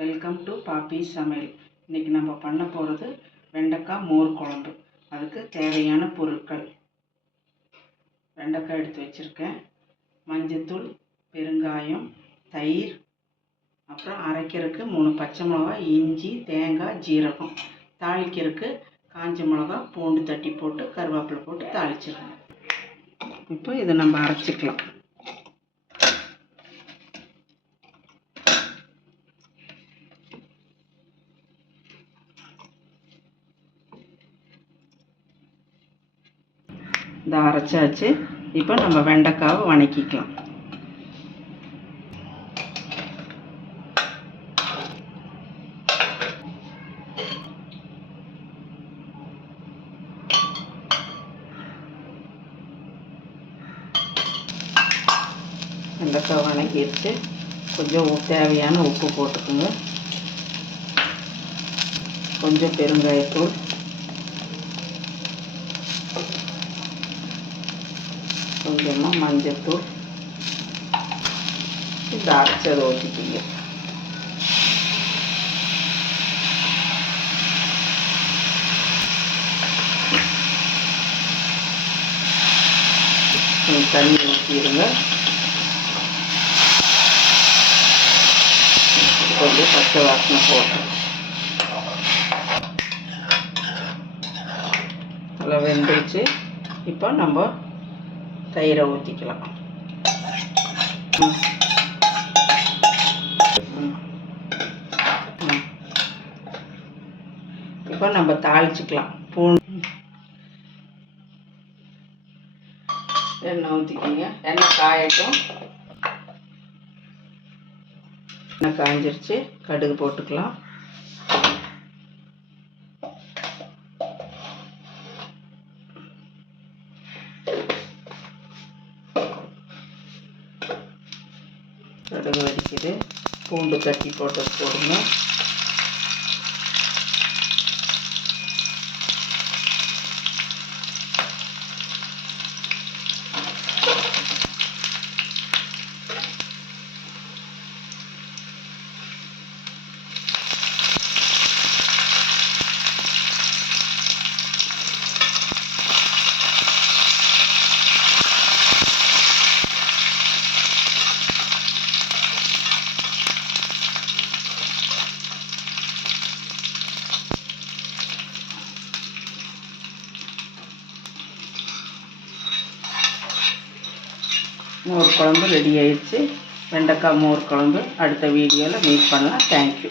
Welcome to பாப்பி சமையல். இன்றைக்கி நம்ம பண்ண போகிறது வெண்டைக்காய் மோர் குழம்பு. அதுக்கு தேவையான பொருட்கள்: வெண்டைக்காய் எடுத்து வச்சுருக்கேன், மஞ்சத்தூள், பெருங்காயம், தயிர், அப்புறம் அரைக்கிறதுக்கு 3 பச்சை மிளகாய், இஞ்சி, தேங்காய், ஜீரகம், தாளிக்கிறதுக்கு காஞ்ச மிளகா, பூண்டு தட்டி போட்டு கருவேப்பிலை போட்டு தாளிச்சிடணும். இப்போ இதை நம்ம அரைச்சிக்கலாம். இந்த அரைச்சாச்சு. இப்போ நம்ம வெண்டைக்காவை வணக்கிக்கலாம். வெண்டைக்காய் வணக்கிட்டு கொஞ்சம் தேவையான உப்பு போட்டுக்கோங்க, கொஞ்சம் பெருங்காயத்தூள், கொஞ்சமாக மஞ்சத்தூள், இந்த அரைச்சதை ஊற்றிக்கிங்க. தண்ணி ஊற்றிடுங்க. கொஞ்சம் பச்சை வாசனை போட்டு நல்லா வெந்துடுச்சு. இப்போ நம்ம தயிரை ஊற்றிக்கலாம். இப்போ நம்ம தாளிச்சிக்கலாம். எண்ணெய் ஊற்றிக்கிங்க. எண்ணெய் காயட்டும். எண்ணெய் காய்ஞ்சிருச்சு. கடுகு போட்டுக்கலாம். கடுகு வடிக்குது. பூண்டு தட்டி போட்டு போடுங்க. மோர் குழம்பு ரெடி ஆயிடுச்சு. வெண்டைக்காய் மோர் குழம்பு அடுத்த வீடியோவில் மீட் பண்ணலாம். தேங்க்யூ.